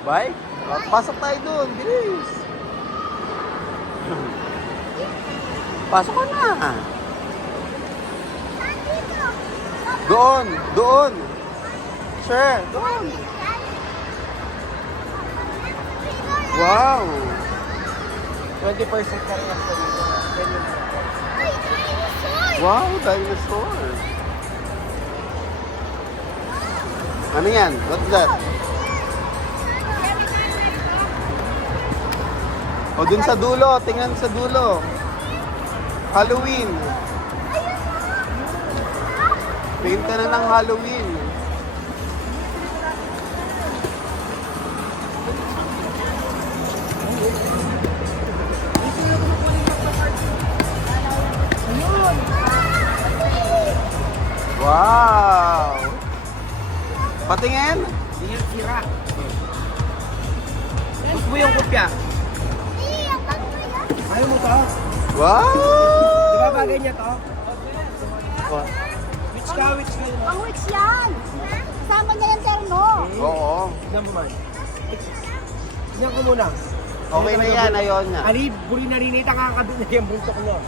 Bike? Pasok tayo doon, bilis. Pasok ka na. Doon, doon. Sure, doon. Wow. 20% ka rin ako dito. Wow, dinosaur. Ano yan? What's that? O, dun sa dulo. Tingnan sa dulo. Halloween. Paint ka na ng Halloween. Wow! Patingin? Hindi yan sira. Gusto mo yung kopya? Ayaw mo to? Wow! Di ba bagay niya to? Wow. Which ka yun? Ang witch yan! Kasama niya yung terno. Oo. Tignan mo man. Tignan ko muna. Okay na yan, ayaw niya. Ali, buli na rin ita kakabit na yung buntok nyo.